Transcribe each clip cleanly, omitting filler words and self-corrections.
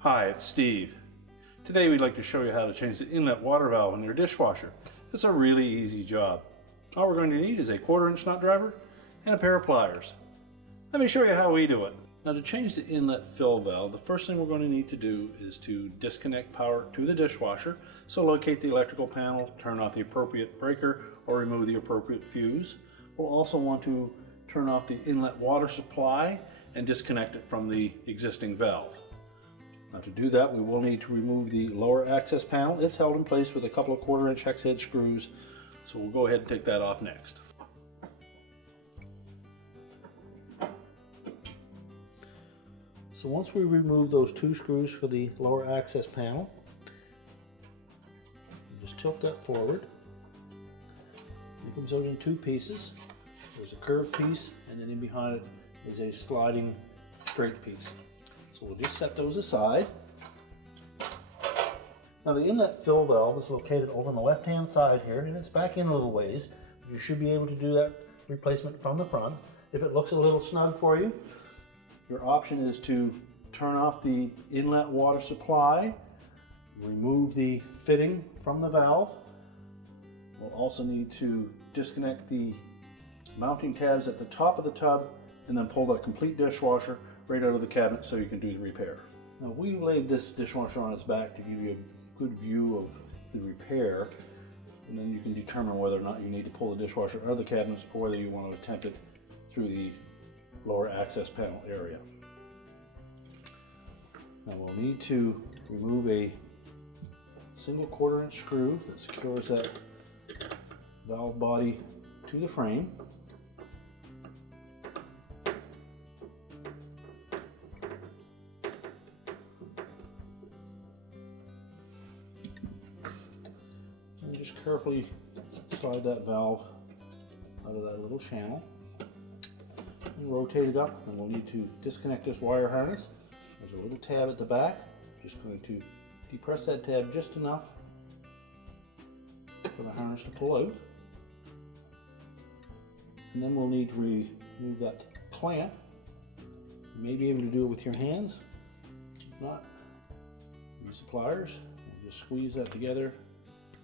Hi, it's Steve. Today we'd like to show you how to change the inlet water valve in your dishwasher. It's a really easy job. All we're going to need is a 1/4-inch nut driver and a pair of pliers. Let me show you how we do it. Now, to change the inlet fill valve, the first thing we're going to need to do is to disconnect power to the dishwasher. So locate the electrical panel, turn off the appropriate breaker, or remove the appropriate fuse. We'll also want to turn off the inlet water supply and disconnect it from the existing valve. Now, to do that, we will need to remove the lower access panel. It's held in place with a couple of 1/4-inch hex head screws, so we'll go ahead and take that off next. So once we remove those 2 screws for the lower access panel, just tilt that forward. It comes out in 2 pieces. There's a curved piece, and then in behind it is a sliding straight piece. So we'll just set those aside. Now, the inlet fill valve is located over on the left-hand side here, and it's back in a little ways. You should be able to do that replacement from the front. If it looks a little snug for you, your option is to turn off the inlet water supply, remove the fitting from the valve. We'll also need to disconnect the mounting tabs at the top of the tub and then pull the complete dishwasher right out of the cabinet so you can do the repair. Now, we laid this dishwasher on its back to give you a good view of the repair, and then you can determine whether or not you need to pull the dishwasher out of the cabinets or whether you want to attempt it through the lower access panel area. Now, we'll need to remove a single 1/4-inch screw that secures that valve body to the frame. And just carefully slide that valve out of that little channel. Rotate it up, and we'll need to disconnect this wire harness. There's a little tab at the back. Just going to depress that tab just enough for the harness to pull out. And then we'll need to remove that clamp. You may be able to do it with your hands. If not, use the pliers. Just squeeze that together,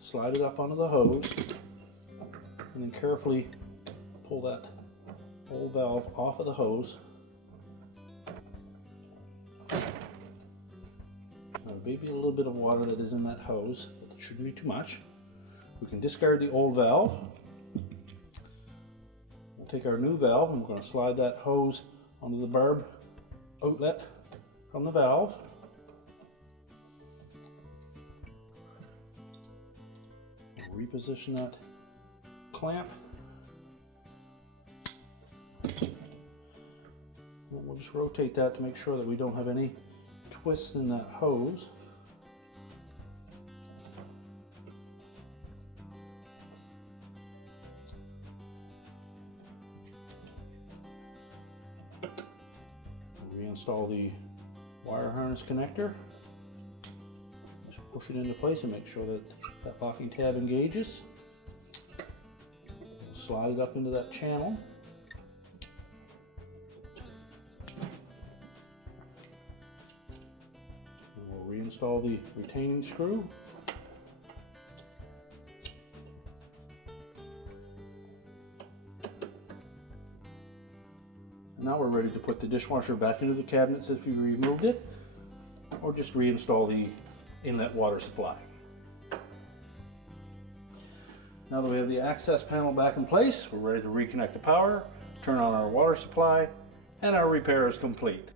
slide it up onto the hose, and then carefully pull that whole valve off of the hose. Now, there may be a little bit of water that is in that hose, but it shouldn't be too much. We can discard the old valve. We'll take our new valve and we're going to slide that hose onto the barb outlet from the valve. We'll reposition that clamp. We'll just rotate that to make sure that we don't have any twists in that hose. We'll reinstall the wire harness connector. Just push it into place and make sure that that locking tab engages. We'll slide it up into that channel. Reinstall the retaining screw. Now we're ready to put the dishwasher back into the cabinets if you removed it, or just reinstall the inlet water supply. Now that we have the access panel back in place, we're ready to reconnect the power, turn on our water supply, and our repair is complete.